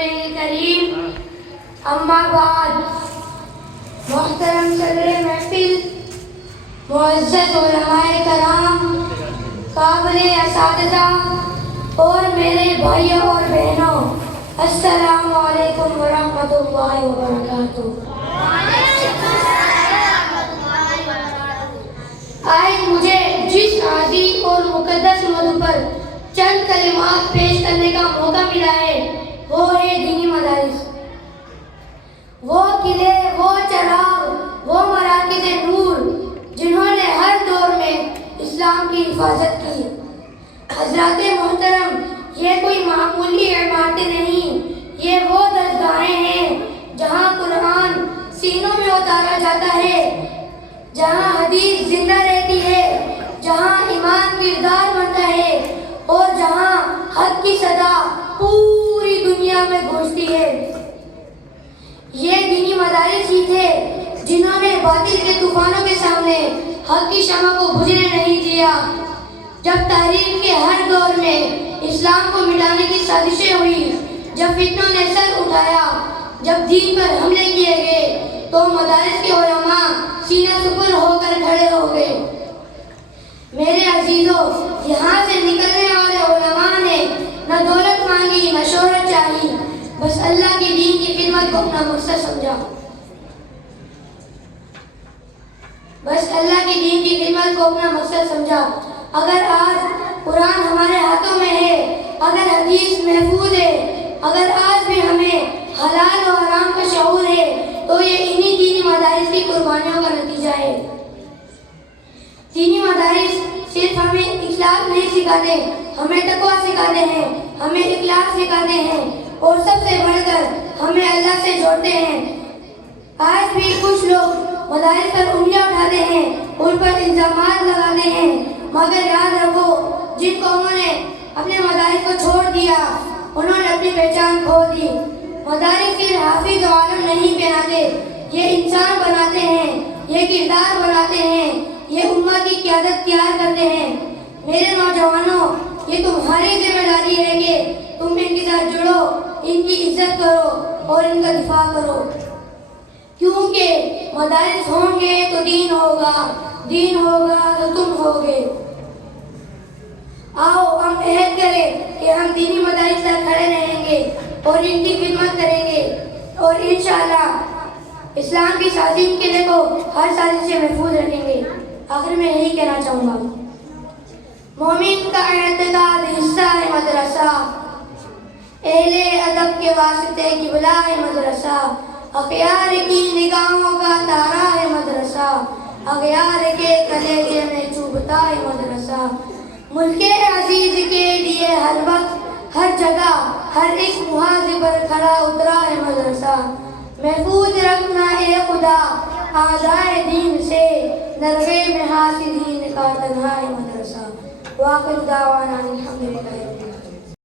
الکریم اما بعد، محترم صدر محفل، معزز علماء کرام، قابل اساتذہ اور میرے بھائیوں اور بہنوں، السلام علیکم ورحمۃ اللہ وبرکاتہ۔ آج مجھے جس عظیم اور مقدس موضوع پر چند کلمات پیش کرنے کا موقع ملا ہے وہ ہے دینی مدارس۔ وہ قلعے، وہ چراغ، وہ مراکز نور جنہوں نے ہر دور میں اسلام کی حفاظت کی۔ حضرات محترم، یہ کوئی معمولی عمارتیں نہیں، یہ وہ درسگاہیں ہیں جہاں قرآن سینوں میں اتارا جاتا ہے، جہاں حدیث زندہ رہتی ہے، جہاں ایمان کردار بنتا ہے اور جہاں حق کی صدا پوری دنیا میں گونجتی ہے۔ یہ دینی مدارس ہی تھے جنہوں نے باطل کے طوفانوں کے سامنے حق کی شمع کو بجھنے نہیں دیا۔ جب تاریخ کے ہر دور میں اسلام کو مٹانے کی سازشیں ہوئی، جب فتنوں نے سر اٹھایا، جب دین پر حملے کیے گئے، تو مدارس کے علماء سینہ سپر ہو کر کھڑے ہو گئے۔ میرے عزیزوں، یہاں سے نکلنے والے علماء نے نہ دولت مانگی نہ شہرت چاہی، بس اللہ کے دین کی خدمت کو اپنا مقصد سمجھا۔ بس اللہ کے دین کی خدمت کو اپنا مقصد سمجھا۔ اگر آج قرآن ہمارے ہاتھوں میں ہے، اگر حدیث محفوظ ہے، اگر آج بھی ہمیں حلال و حرام کا شعور ہے، تو یہ انہی دینی مدارس کی قربانیوں کا نتیجہ ہے۔ دینی مدارس صرف ہمیں اخلاق نہیں سکھاتے، ہمیں تقویٰ سکھاتے ہیں، ہمیں اخلاق سکھاتے ہیں اور سب سے بڑھ کر ہمیں اللہ سے جوڑتے ہیں۔ آج بھی کچھ لوگ مدارس پر انگلیاں اٹھاتے ہیں، ان پر الزامات لگاتے ہیں، مگر یاد رکھو، جن قوموں نے اپنے مدارس کو چھوڑ دیا انہوں نے اپنی پہچان کھو دی۔ مدارس صرف حافظ و عالم نہیں بناتے، یہ انسان بناتے ہیں، یہ کردار بناتے ہیں، یہ امت کی قیادت تیار کرتے ہیں۔ میرے نوجوانوں، یہ تمہاری ذمہ داری ہے کہ تم ان کے ساتھ جڑو، ان کی عزت کرو اور ان کا دفاع کرو، کیونکہ مدارس ہوں گے تو دین ہوگا، دین ہوگا تو تم ہوگے۔ آؤ ہم عہد کریں کہ ہم دینی مدارس سے کھڑے رہیں گے اور ان کی خدمت کریں گے اور انشاءاللہ اسلام کی عظیم قلعے کو ہر سازش سے محفوظ رکھیں گے۔ آخر میں یہی کہنا چاہوں گا، مومن کا اعتقاد حصہ ہے مدرسہ، اہل ادب کے واسطے قبلہ ہے مدرسہ، اغیار کی نگاہوں کا تارا ہے مدرسہ، اغیار کے کلیجے میں چوبتا ہے مدرسہ، ملک عزیز کے لیے ہر وقت ہر جگہ ہر ایک محاذ پر کھڑا اترا ہے مدرسہ، محفوظ رکھنا اے خدا اعدائے دین سے، درگاہ میں حاسدین کا تنہا ہے مدرسہ۔ وآخر دعوانا الحمدللہ۔